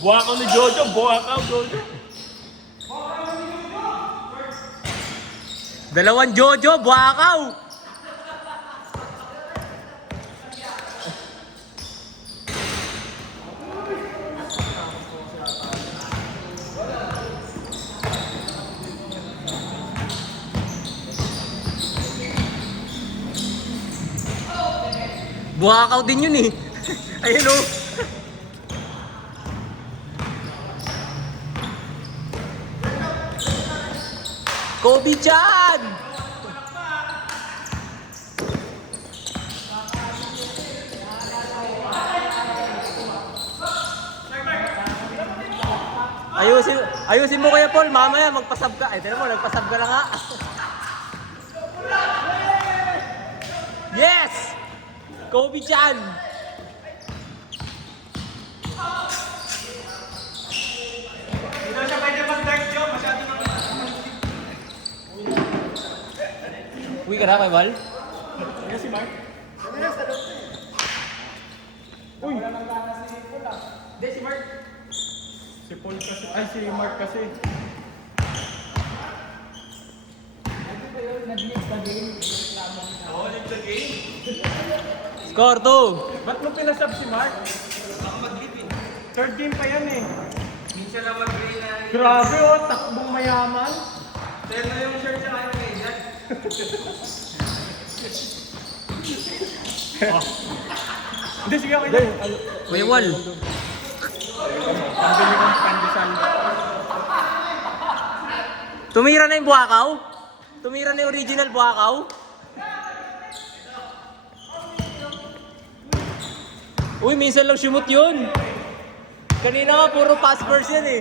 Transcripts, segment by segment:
Buwakaw ni Jojo, buwakaw, Jojo. Dalawang Jojo, buwakaw! Buwakaw din yun eh. Ayun o. Kobe Chan! Ayusin mo Kuya Paul, mamaya magpasab ka. Ay, tignan mo, nagpasab ka na nga. Yes! Kobe Chan! Hindi na siya pwede mag-dart yun, masyado nang... Uwi ka na kay Val? Ano si Mark? Uy! Hindi, si Mark. Si Paul kasi, ay si Mark kasi. Oo, next the game. Score 2! Ba't mo pinasab si Mark? Third game pa yan eh. Minsan lang mag-green na. Grabe oh, takbong mayaman. Tell mo yung shirt niya kayo kay Jack. Hindi, sige ako yun. Kuya Wal. Ang bili kong pandesal. Tumira na yung buwakaw? Tumira na yung original buwakaw? Uy, minsan lang shumot yun. Kanina nga puro pass first yan eh.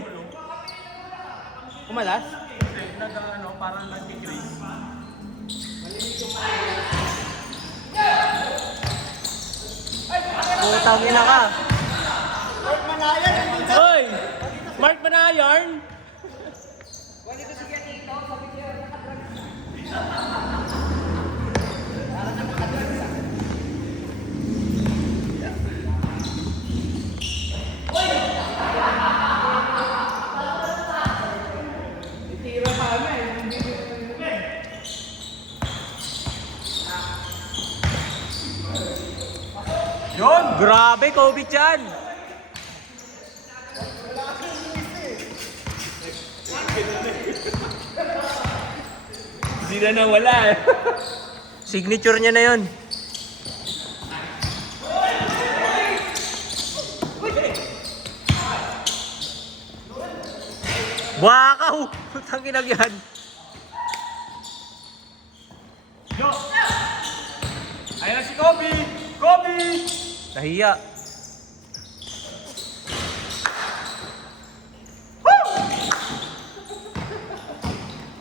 Kumalas? Nag-ano, parang nag-degree. Putang ina ka. Hoy! Mark Manayan! Yun! Grabe, Kobe Chan! Hindi na nawala eh. Signature niya na yun. Buwakaw! Putang kinagyan. Yo! Ayan na si Kobe! Kobe! Nahiya.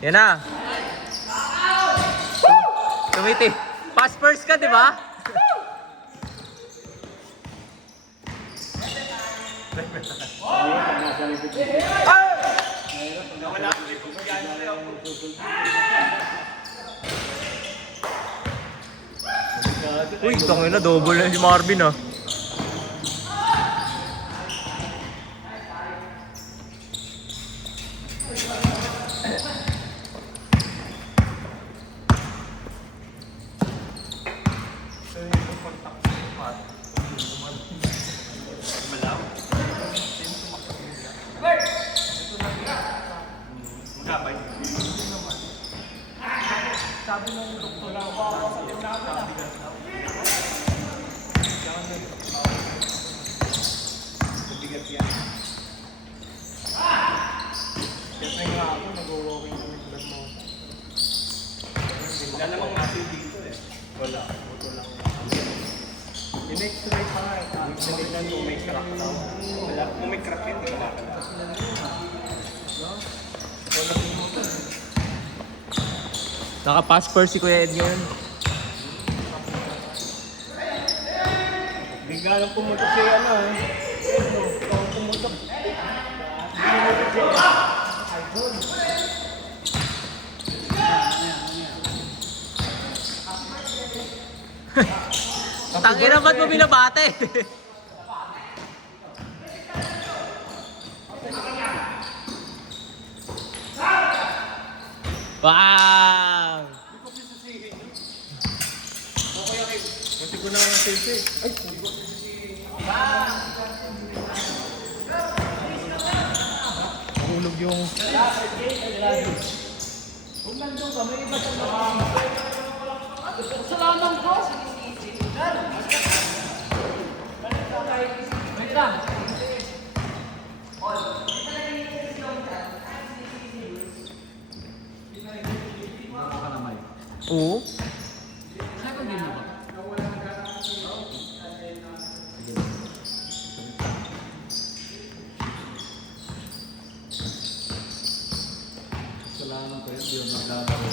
Yan na. Tumiti. Pass first ka, di ba? Nawala ko yung kumagana sa'yo. Uy, tangin na, double na si Marvin ah. Sabi ng doktor lang ako sa tindahan na. Mabigat yan. Kasi nga ako, nag-walking kami sa Lagmosa. Wala namang massive dito eh. Wala. Ito lang. In-x-ray pa nga eh. Tinignan kung may crack daw. Wala. Kung may crack yun, di ba? Wala. Naka-pass first si Kuya Ed ngayon. Bigla lang pumunta si ano eh. Pumunta. Tangina, ba't mo binabate? Bang! Hindi ko sisisihin yun. O kaya kayo, kasi ko na nga sisi. Ay, hindi ko sisisihin. Mahulog yung... Kung nandun ka, may iba sa mga... Kasalanan ko! Wait lang! Oo. Second game mo ba? Salamat kayo, hindi yung naglalaro.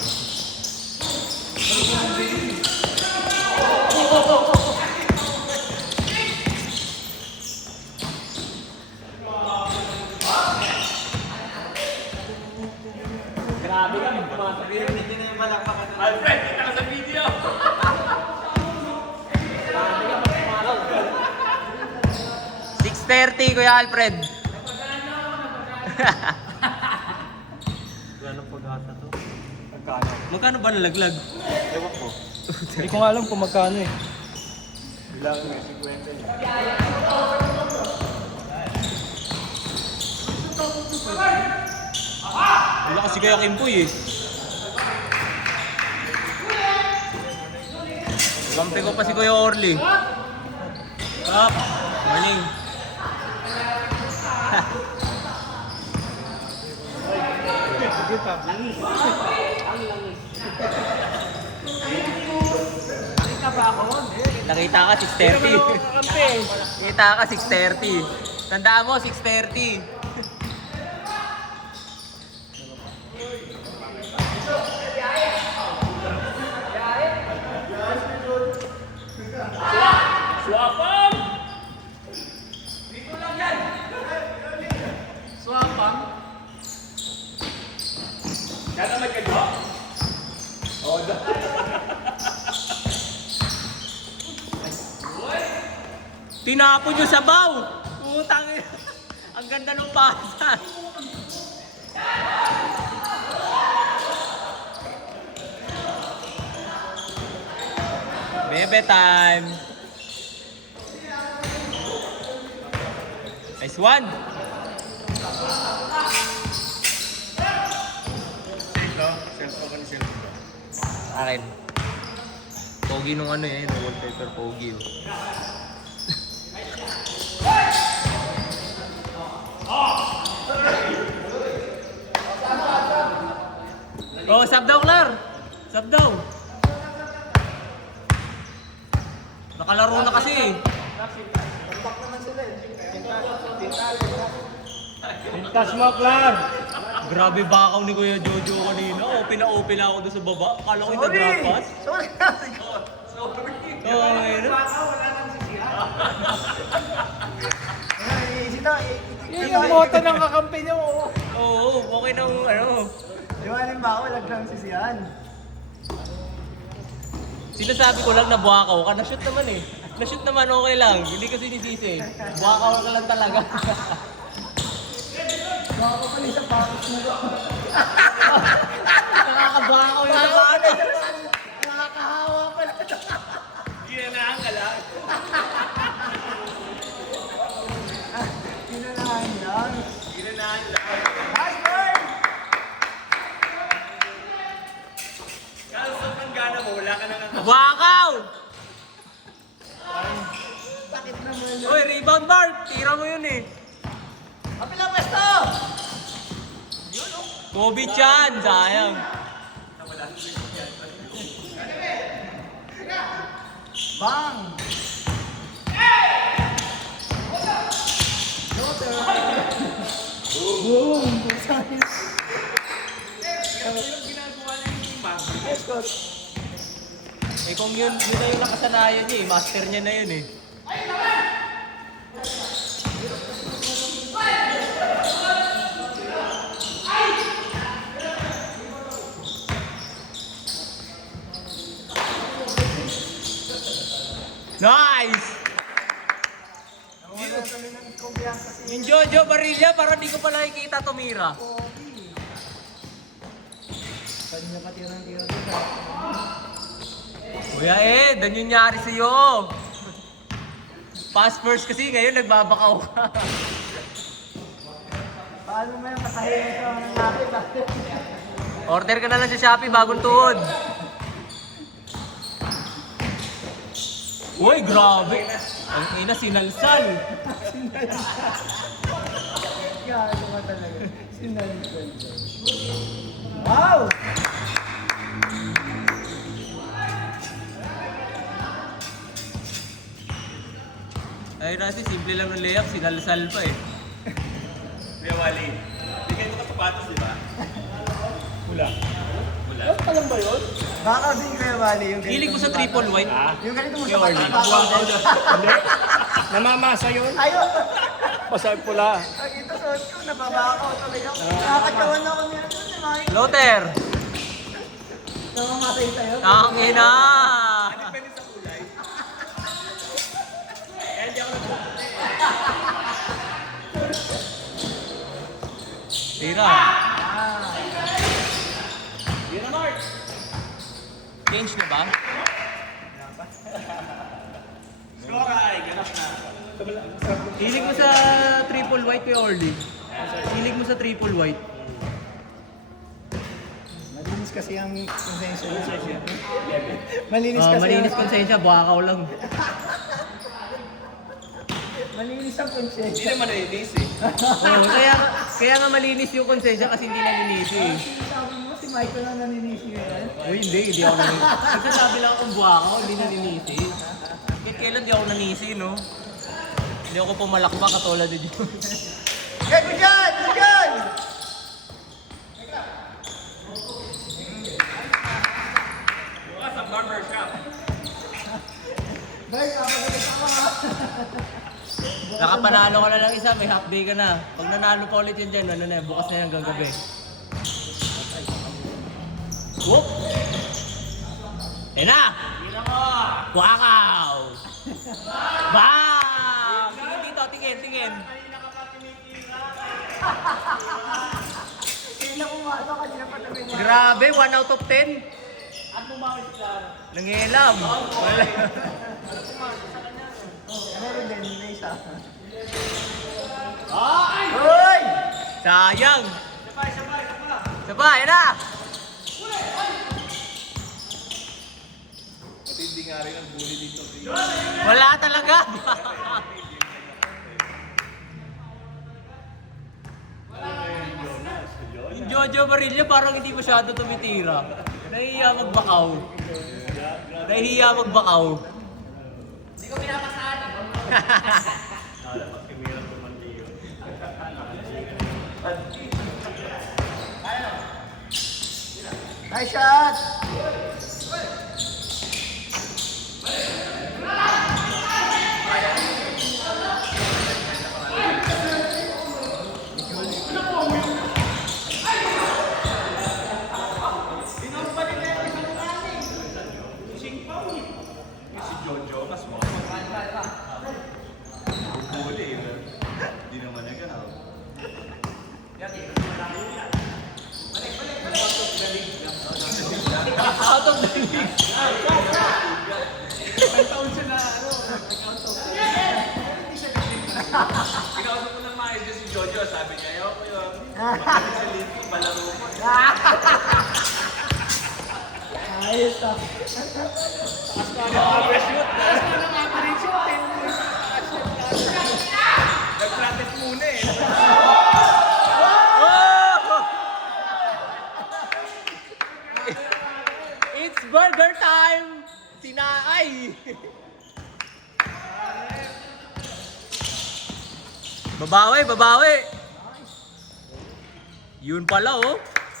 Grabe kami. Rinig nyo na yung malakpakan. Alfred, kita ka sa video! 6:30, Kuya Alfred. Gano'ng paghasa to? Magkano? Magkano ba nalaglag? Ewan ko. Hindi ko nga alam kung magkano eh. Bilang may 50 eh. Wala kasi kaya Kimpoy eh. Kampi ko pa si Kuya Orly. Up. Morning. Sige pa. Nakita ka 6:30. Nakita ka 6:30. Tandaan mo 6:30. Swapang! Swapang? Kaya naman ka ba? Oo da. Tinapon nyo sa baw! Putang ina. Ang ganda ng pasan. Bebe time! Nice one! Akin. Pogi nung ano eh, nung wallpaper pogi oh. Oh, sub daw, Clar! Sub daw! Nakalaro na kasi eh. Pintas mo, Clar! Grabe bakaw ni Kuya Jojo kanina. Open na ako doon sa baba. Akala ko yung nag-drop pass. Sorry! Oo, ayun. Yun yung moto ng kakampi nyo. Oo, okay nang ano. Yung halimbawa, laglang sisiyan. Sinasabi ko lang na buwakaw ka. Na-shoot naman eh. Na-shoot naman okay lang. Hindi ko sinisisi. Buwakaw ka lang talaga. Baka pa pala sa pakos mo. Nakakabuwakaw yung sabana. Nakakahawa pala. Ginanahan ka lang. Ginanahan yan. Ginanahan lang. Last word! Kaso ang gana mo, wala ka nang buwakaw! Sakit naman yun. Uy, rebound Mark! Tira mo yun eh. Kapilang pwesto! Kobe Chan, sayang. Bang! Boom! Eh kung yun na yung nakasanayan niya eh, master niya na yun eh. Nice! Wala kami ng kumpiyansa si Yung Jojo Barilla, parang di ko pa nakikita tumira. Kobe. na pa tira-tira dito. Kuya Ed, ano yung nangyari sa'yo? Pass first kasi ngayon nagbabakaw ka. Paano mo yung katahimik sa mga nangyari? Order ka na lang sa Shopee, bagong tuhod. Uy, grabe. Ang ina, sinalsal. Gago ka talaga. Sinalisan. Wow! Ay, nasi, simple lang ng layup, sinalsal pa eh. Kuya Wally, bigay mo ka sapatos, di ba? Wala. Wala. Ano pa lang ba yun? Baka din Kuya Wally yung ganito. Hilig ko sa triple white. Yung ganito mo sa Kuya Wally, baka din. Hindi. Namamasa yun. Ayun! Pasay pula. Ang ito suot ko, nababakaw talaga. Nakakatawan ako niya doon eh, Mike. Loter! Namamatay sa'yo. Ang ina! Depende sa kulay. Eh, hindi ako Tira. Yun na, Mark. Change na ba? Skoray, ganap na. Hilig mo sa triple white kay Orly. Hilig mo sa triple white. Malinis kasi ang konsensya. Malinis kasi Malinis konsensya, buwakaw lang. Malinis ang Hindi konsensya. naman nainis eh. Oo, kaya nga malinis yung konsensya kasi hindi nalilisi eh. Sabi mo, si Michael ang naninisi yan. Uy, hindi ako nanisi. Nagsasabi lang akong buwakaw, hindi naninisi. Kahit kailan di ako nanisi, no? Hindi ako pumalakba katulad ni John. Hey, good dyan! Good dyan! Bukas ang barbershop. Guys, kapagalit ako ha. Nakapanalo ka na lang isa, may half day ka na. Pag nanalo pa ulit yun dyan, ano na, bukas na yan hanggang gabi. Whoop! Yan na! Wakaw! Bam! Tingin dito, tingin. Hindi na kumato, kanina pa namin yan. Grabe, 1 out of 10. At bumawi si Clara. Nangilam. Wala. Meron din, may isa. Ay! Hoy! Sayang. Sabay. Sabay, yan na! Matindi nga rin ang bully dito. Wala talaga. Yung Jojo Barilla parang hindi masyado tumitira. Nahihiya magbakaw. Hindi ko pinapasahan. Nice shot! Si Jojo, mas bully. Hindi naman naganaw. Out of the league. Taon siya na Kinausap ko ng maayos si Jojo, sabi niya, ayaw ko yun. Magaling sa Lipi, palaro mo. Ayos ah. Taas ka na mag-reshoot. Nag-practice muna eh. Oh! It's burger time! Sinaay! Babawi! Yun pala oh.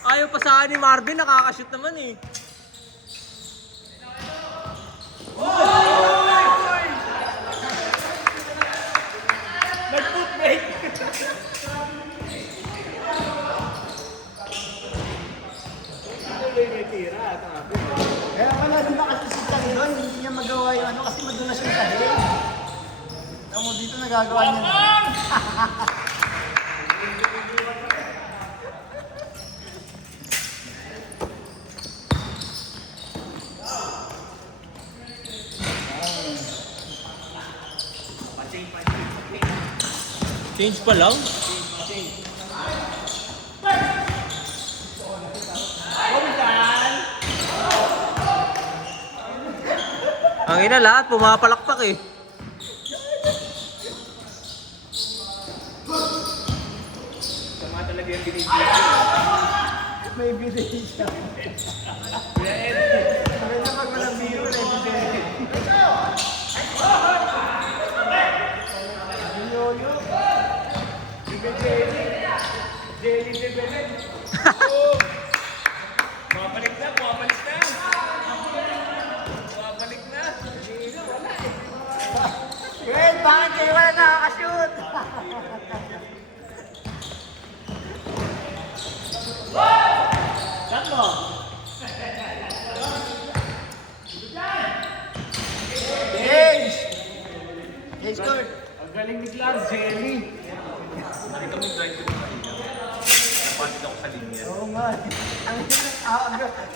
Ayaw pa sa ni Marvin, nakakashoot naman eh. Nag-foot break. May tira at Kaya pala, di ba kasi si Tangilon, hindi niya magawa yung ano kasi madulas yung sahig. Tamo dito nagagawa niya. Change pa lang? Ang ina lahat, pumapalakpak eh. Tama talaga yung binibigay. May ebidensya. Sabi na pag walang biro, may ebidensya. Yoyo. Jelly de Belen. Mabalik na, mabalik na. Mabalik na. Wait, bakit kayo wala nakakashoot? Sakto. James! James Court. Ang galing ni Clark, Jelly. Nakita mo yung drive ko sa linya. Napalit ako sa linya. Oo nga.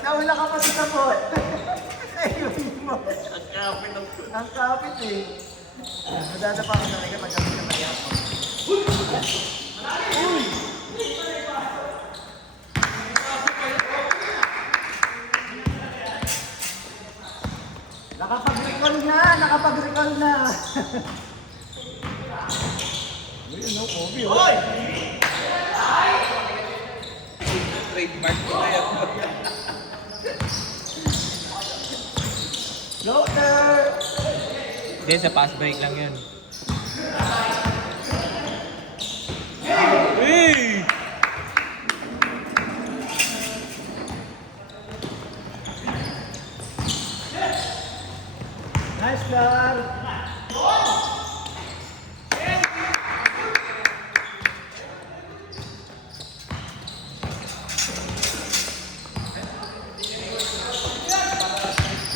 Nauna ka pa sa tapot. Ayun mo. Ang kapit ng Ang kapit eh. Nadadapa ko talaga pag kami na maya ako. Uy! Nakapag-recall na! Nakapag-recall na! Uy, ano? Kobe, oh. Hoy! trademark ko na yan. Floater! Hindi, sa pass break lang yun. Hey! Nice guard!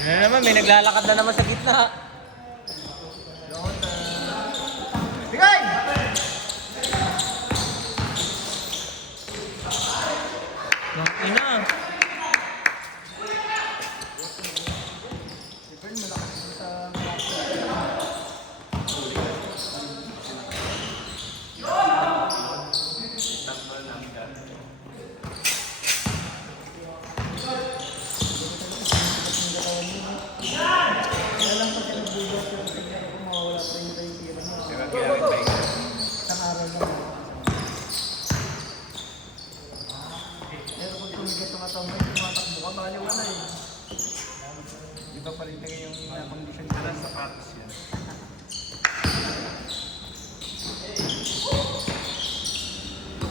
Ano naman, may naglalakad na naman sa gitna. Bigay! Ang ina. Si Bern malakas din sa... Kaya lang pag nagbubuhat ko sa kanya kung mawawala pa yung tira mo. Isang araw lang. Pero pag tumigat ang atong mo, tumatakbo ka, baliw ka na eh. Iba pa rin talaga yung kondisyon ko sa sapatos yan.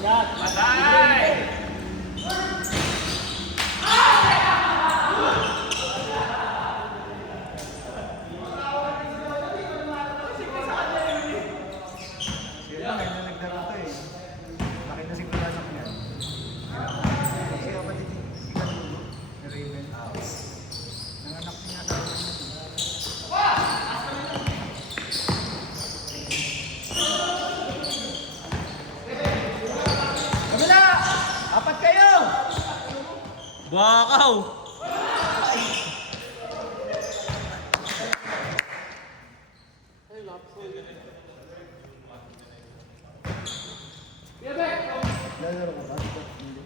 Patay! Sila ngayon na naglaro to eh. Laki na siguro anak niya. Kasi kapatid ni Kalugo, ni Raven. Nanganak niya sa akin niya. Kabila! Apat kayo! Bakaw! Lalaro ka ba? Hindi.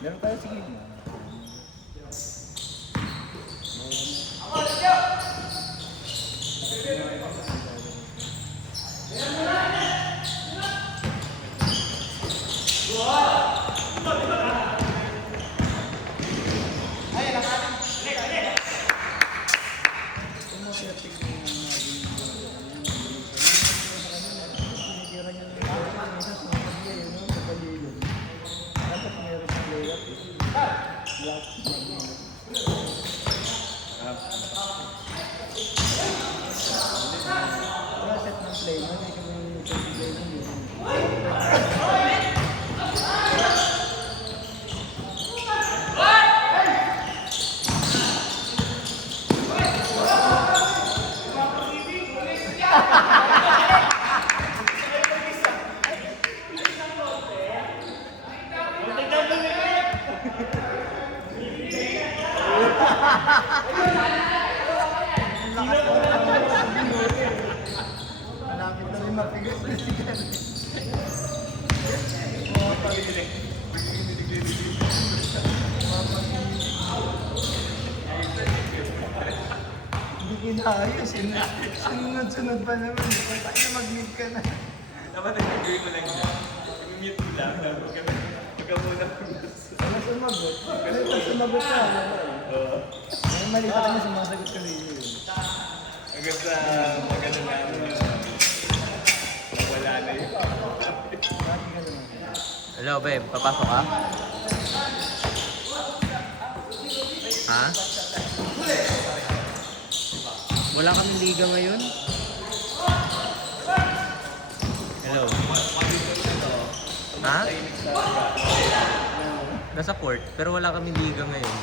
Laro tayo, sige. Inayos, sunod-sunod pa naman. Patay na mag-meet ka na. Dapat nag-agree mo lang yan. I-mute mo lang. Huwag ka muna Ano sumagot? Ano ito sumagot ka? May mali pa kami sumasagot ka rin yun. Hanggang sa maganda na wala na yun. Bakit ka naman? Hello, babe. Papasok ka? Ha? Wala kaming liga ngayon? Hello? Ha? Nasa court, pero wala kaming liga ngayon.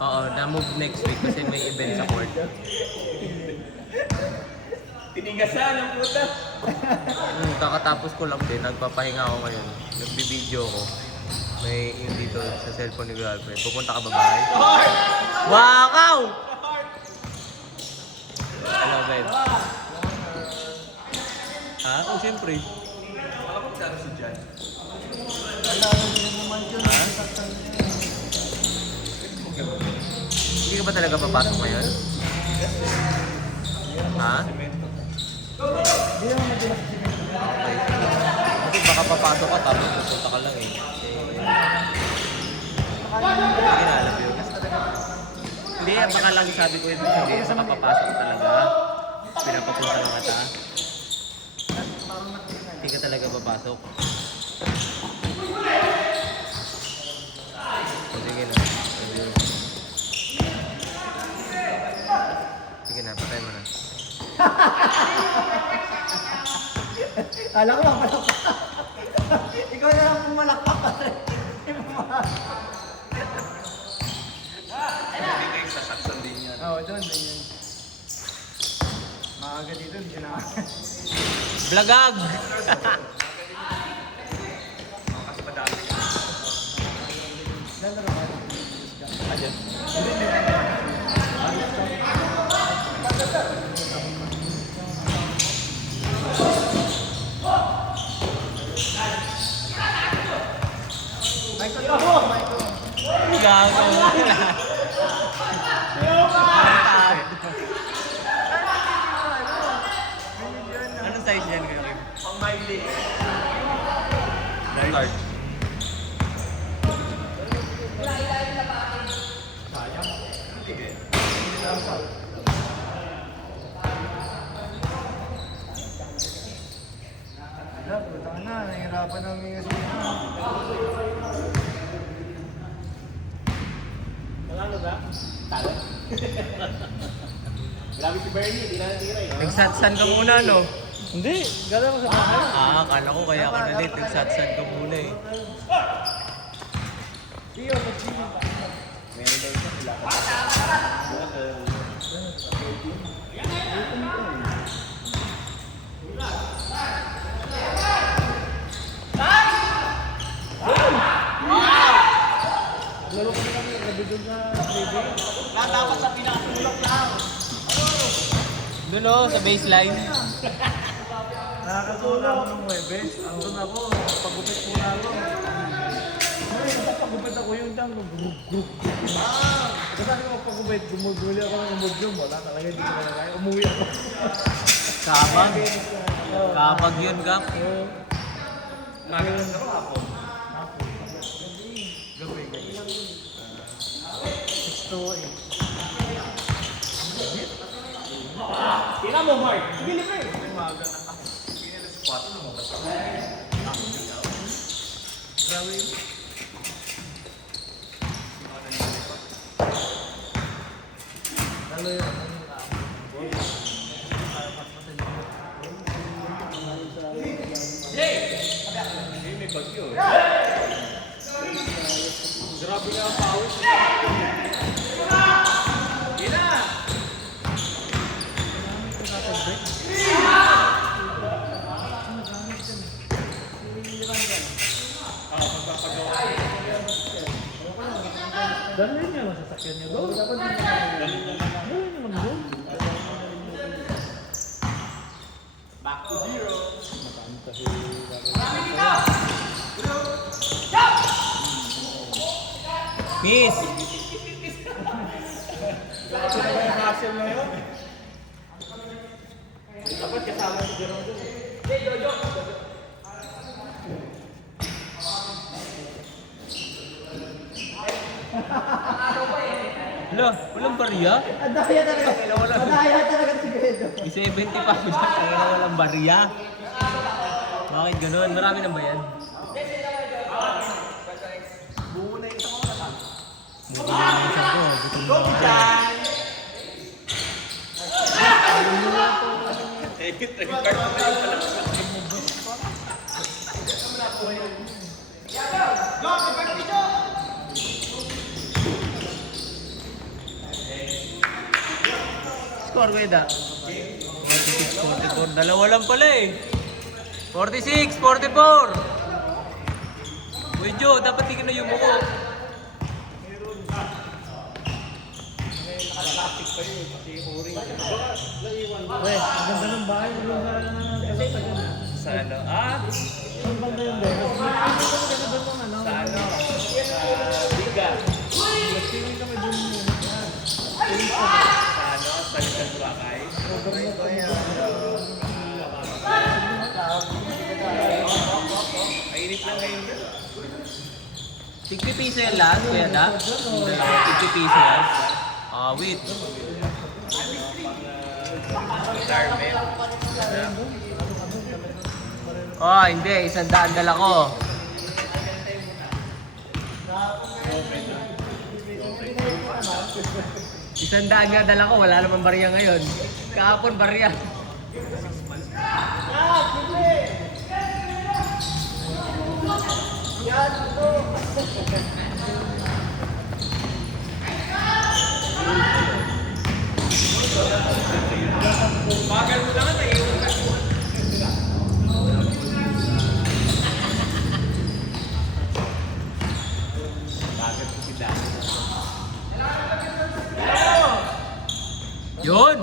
Oo, na-move next week kasi may event sa court. Tinigasan ang puta. Kakatapos ko lang din, nagpapahinga ako ngayon. Nagbibideo ko. May yung dito sa cellphone ni girlfriend. Pupunta ka ba bahay? Wow! Hello, babe. Ha? Oh, siyempre. Baka magsaro si Jan. Ha? Hindi ka ba talaga papasok ngayon? Ha? Hindi naman madalas si Okay. Kasi baka papasok ka tapos pupunta ka lang eh. Hindi na alam yun. Hindi, baka lang sabi ko yun. Hindi, baka papasok ka talaga. Pinapapunta lang ata. Hindi ka talaga papasok. O, sige na. Sige na, patay mo na. Kala ko mapalakpak. Ikaw na lang pumalakpak pa rin. Hindi kayo sasaksan din yan. Oo, doon. Ganyan. Maaga dito, hindi na. Blagag! Kasi madami ka. Lalaro ka. Ayan. Michael, ako! Michael! Gago! Anong size yan kayo? Pang Miley. Large. Wala, puta ka na. Nahihirapan ang mga sila. Ano ba? Talo. Grabe si Bernie, di na natira eh. Nagsatsan ka muna, no? Hindi, gala ko sa bahay. Akala ko kaya ka na late. Nagsatsan ka muna eh. Tiyo, mag-sino ba? Meron daw siya sila. Lalo ko na kami, gabi doon sa baby. Dapat sa pinakasulok lang. Doon o, sa baseline. Nakakatulog ako ng Webes. Andun ako, pagupit muna ako. Ngayon, napapagupit ako yung dang, group. Kasi ako pagupit, gumuguli ako ng umudyong. Wala talaga, hindi ko na kaya. Umuwi ako. Kabag. Kabag yun, Gak. Nagkakasaro ako. Gabi, gabi. 6 to 8. Tira mo, Mark. Bili mo eh. May maga na ako. Pinila sa 4 lumabas ako. Grabe. Lalo yun. Hindi, may bagyo. Grabe na ang pawis. Ina! Dalhin niya lang sasakyan niya doon. Dalhin niya lang doon. Back to zero. Miss! Sino ba yung hassle na yun? Dapat kasama si Jerome dun eh. Hala, walang barya? Adaya talaga. Adaya talaga si Pedro. I-70 pa ako dyan, kaya walang barya. Bakit ganun? Marami nang ba yan? Buo na yung isang oras. Mukha na yung isang ko, gutom na ako. Score, Weda. 46-44. Dalawa lang pala eh. 46, 44. Uy, Joe, dapat tingin na yung muko. Plastic pa yun, pati orange. Uy, ang ganda ng bahay. Yung lugar na tagal-tagal na. Sa ano? Ah? Ang banda yun, Ben. Ang ganda doon ng ano. Sa ano? Liga. Nag-swimming kami doon muna. Sa ano? Sa Ligang Bakay. Mainit lang ngayon doon. 60 piso yan lahat, kuya da? Hindi lang, 50 piso yan. Wait. Oh, hindi. 100 dala ko. Isandaan nga dala ko, wala namang barya ngayon. Kahapon barya. Bagal mo naman, naiwan ka. Bagal ko sila. Yun!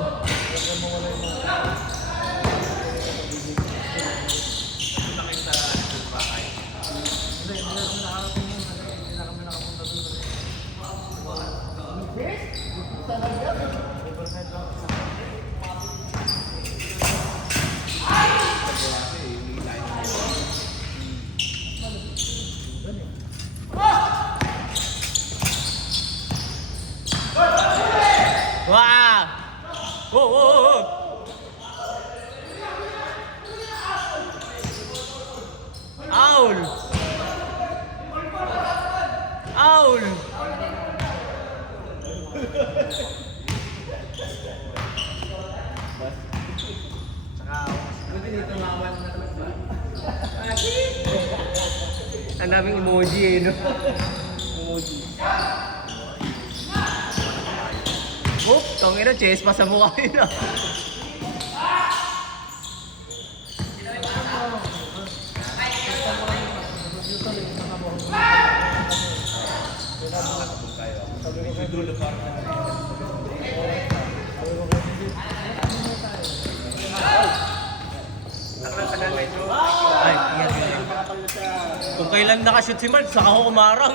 Wow! Oh, oh, oh! Owl! Owl! Ang daming emoji eh, no? Emoji. Oh, tangina, chest pa sa mukha yun ah. Ay, ingat yun. Kung kailan nakashoot si Mark, saka ako kumarang.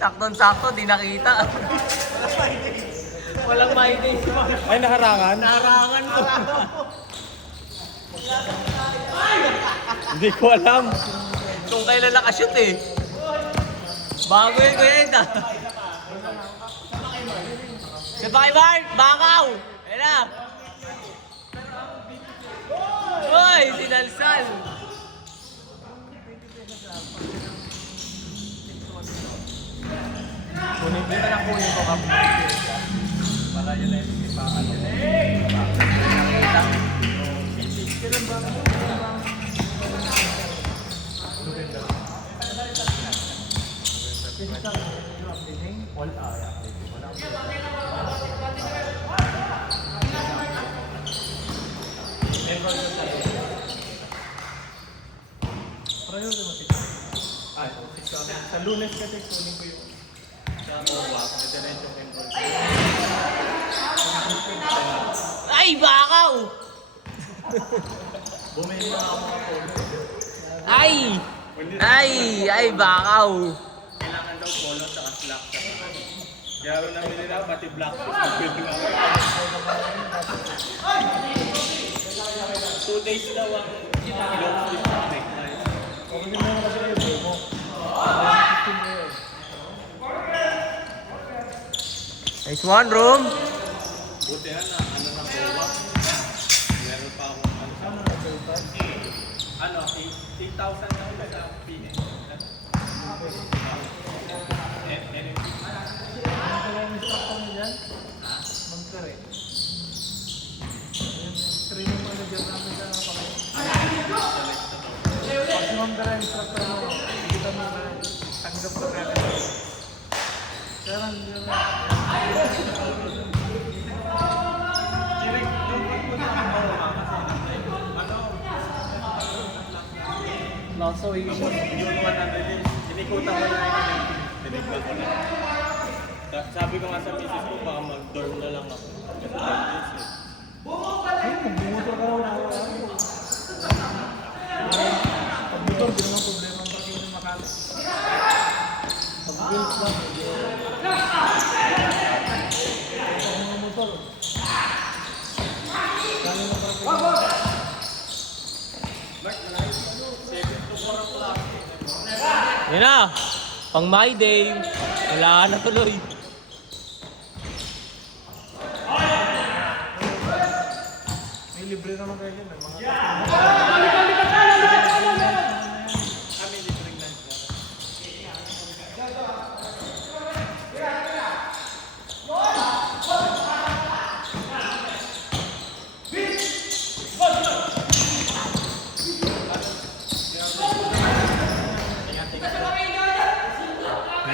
Sakton-sakto, di nakita. Walang mahinig si Mark. Ay, nakarangan? Narangan ko. Hindi ko alam. Kung kailan nakashoot eh. Bago yun, Kuya Ed ah. Sabay kay Mark, bakaw! Ayun na. Uy, sinalsal. Kunin dito na kunin ko kapag. Para yun na yung ipakan. Sa Lunes kasi kunin ko yung sa OWA, diretso enroll. Ay, bakaw! Bumili na ako ng phone. Ay! Ay, bakaw! Kailangan daw polo sa slack sa Kaya rin namin nila, pati black shoes. Building ako. 2 days daw ang long sleeve sa neckline. Kung hindi mo kasi yung buhay mo. 15 na yun. Nice one, room. Buti na ano na kowa. Meron pa akong Ano na ito? 8,000 na ulit sa Pine. Ano kaya yung instructor mo dyan? Magkare. Yung training manager namin sa Pakay. Pag si Ma'am Kare yung instructor mo, kita mo na tanggap ko kaya. Kaya So, yung 100 yun, sinikutan ko na yun. Tinignan ko na. Sabi ko nga sa misis ko, baka mag-dorm na lang ako. Kasi 5 days eh. Bumuto ka na ako. Pag motor, di naman problema ang parking ng Makati. Pag bills lang, pag mga motor. Kano na parking? Yan na. Pang my day. Wala na tuloy. May libre naman kayo dyan. May mga Kami libreng lunch na.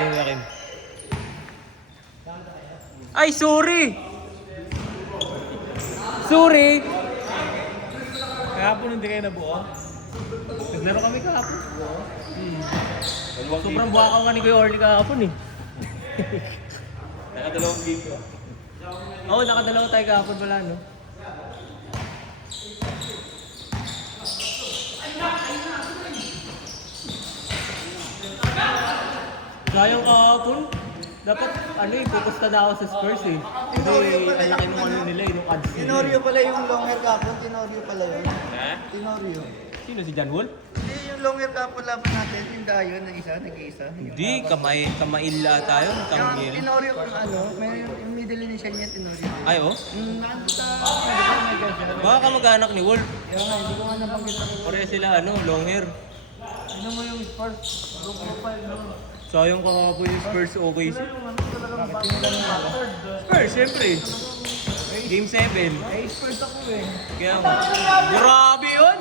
Hindi yakin. Ay, sorry! Sorry! Kahapon hindi kayo nabuo? Naglaro kami kahapon. Sobrang buwakaw nga ni Kuya Orly kahapon eh. Nakadalawang game ko. Oo, nakadalawa tayo kahapon pala, no? Sayang kahapon. Dapat, pupusta na ako sa Spurs eh. Kasi, ang laki nung ano nila eh, nung ads nila. Tenorio pala yung long hair kapon, Tenorio pala yun. Ha? Tenorio. Sino, si John Wall? Hindi yung long hair kapon laban natin, yung dayo, nag-isa. Hindi, kamail ata yun, Yung Kamail. Tenorio kung ano, may yung middle initial niya Tenorio. Ay, oh. Nandun sa, di ba may ganyan? Baka kamag-anak ni Wolf. Kaya nga, hindi ko nga nabanggit ako. Pareha sila, long hair. Ano mo yung Spurs? Low profile, no? Sayang kahapon yung Spurs okay. Yung ano talagang bastard. Spurs, syempre. Game 7. Ay, Spurs ako eh. Kaya nga. Grabe yun!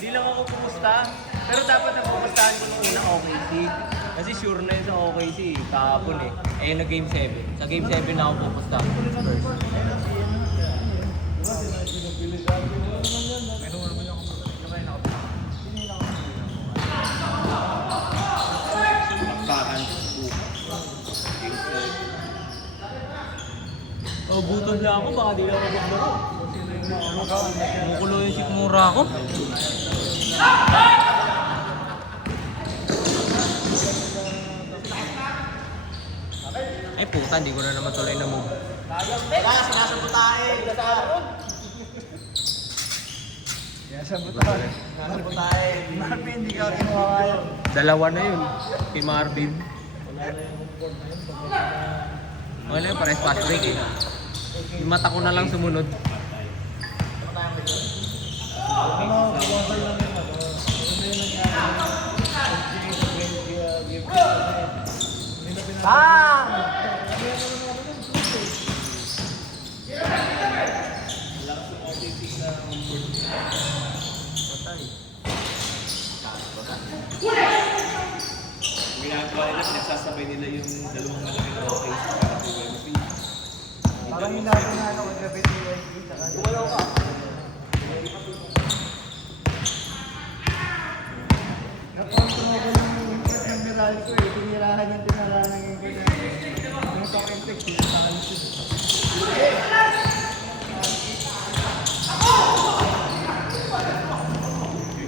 Hindi lang ako pumusta. Pero dapat napupustahan ko nung unang OKC. Kasi sure na yun sa OKC kahapon eh. Eh, nag-game 7. Sa game 7 na ako pupusta. Spurs. Bakbakan. Oh, butod lang ako. Baka di lang ako maglaro. Kumukulo yung sikmura ako. Ay puta, hindi ko na naman tuloy na move. Kaya sa butawan. Nasa butahe. Marvin, hindi ka kinuha kaya. Dalawa na yun. Kay Marvin. Ano yun, pares fast break eh. Yung mata ko na lang sumunod. Ano, kawasan lang yung ano. Ano yung nangyari? Bang! Ginagawa nila, pinagsasabay nila yung dalawang malaking okay sa UMP. Parang yung natin na ano, kagabi ni UNP, saka gumalaw ka. Kapag tumawag yung import ng Miral ko eh, tinirahan yung tinarahan ng import na yung token text, yun sa kanito.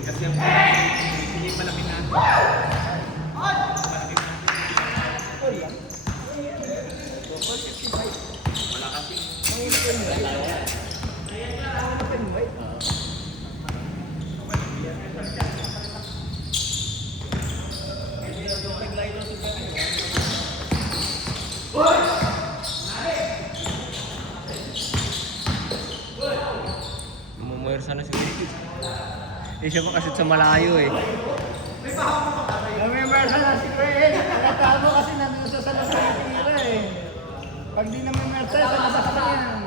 Kasi yung hindi malaki na. Eh siya makashoot sa malayo eh. Namimersa na si Kuya Ed. Nakatabo kasi nandun sa salas na tira eh. Pag di namimersa, sa labas na yan.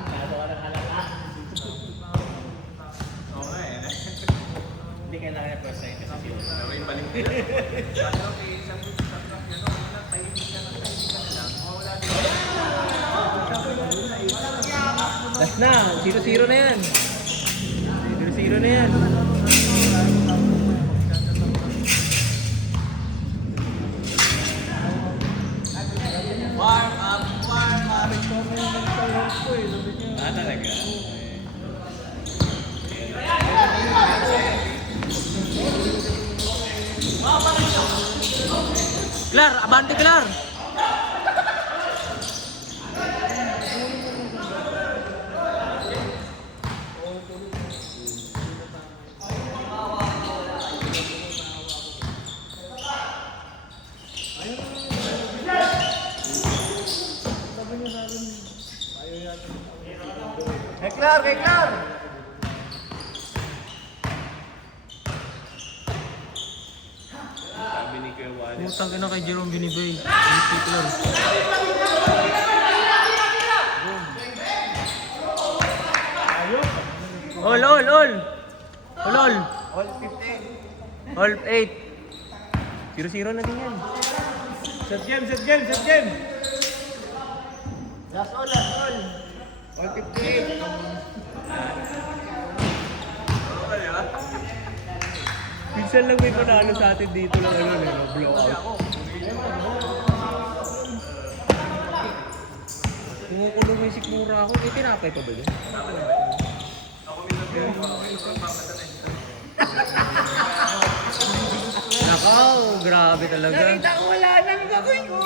Hindi kailangan yung first time kasi siya. Pero yung balik nila. Last na, 0-0 na yan. 0-0 na yan. Ah, talaga? Clar, abante Clar. Heklar, Heklar! Sabi ni Kuya Wally. Putang ina kay Jerome binibay. Hindi Clar. All. All. All 15. All 8. 0-0 na din yan. Set game! Last all. All 15. Minsan lang may panalo sa atin dito lang blowout. Kumukulong may sikmura ako. Eh, tinapay pa ba yun? Nakaw, grabe talaga. Nakita ko wala nang gagawin ko.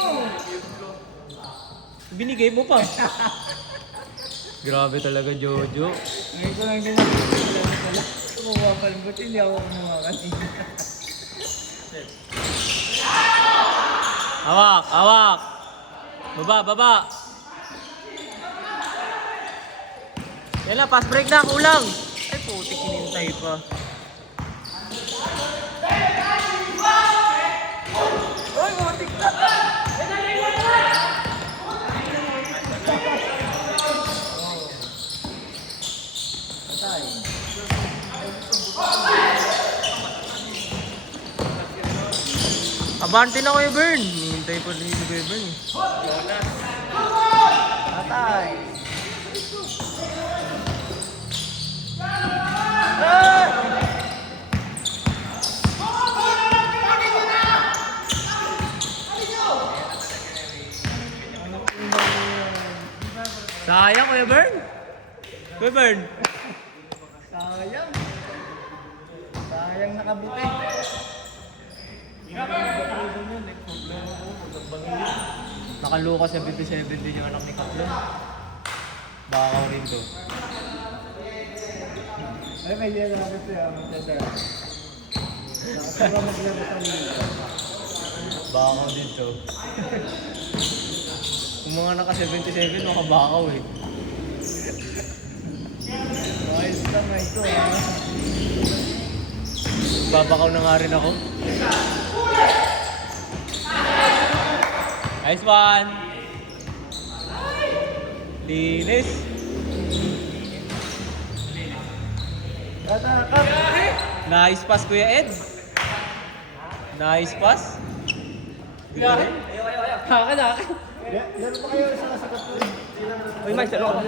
Binigay mo pa. Grabe talaga, Jojo. Ngayon ko lang din nakikita. Kumuha pa rin. Ba't hindi ako kumuha kanina? Hawak. Baba. Yan lang, pass break na, kulang. Ay, putik, hinintay pa. Uy, mutik na! Abante na Kuya Bern. Hinintay pa rin si Kuya Bern. Patay! Sayang Kuya Bern. Kuya Bern. Sayang! Sayang nakabuti. Nakaluka 77 din yung anak ni Kaplon. Bakaw rin to. Ay, may yelo ako siya. Maganda. Nakasara maglaro sa liga. Bakaw din to. Kung mga naka 77, makabakaw eh. Ayos lang nga ito. Babakaw na nga rin ako. Nice one! Linis! Tatakap! Nice pass Kuya Ed! Nice pass! Galing! Laro pa kayo sa kasakat ko. Uy, Mike, salo ka.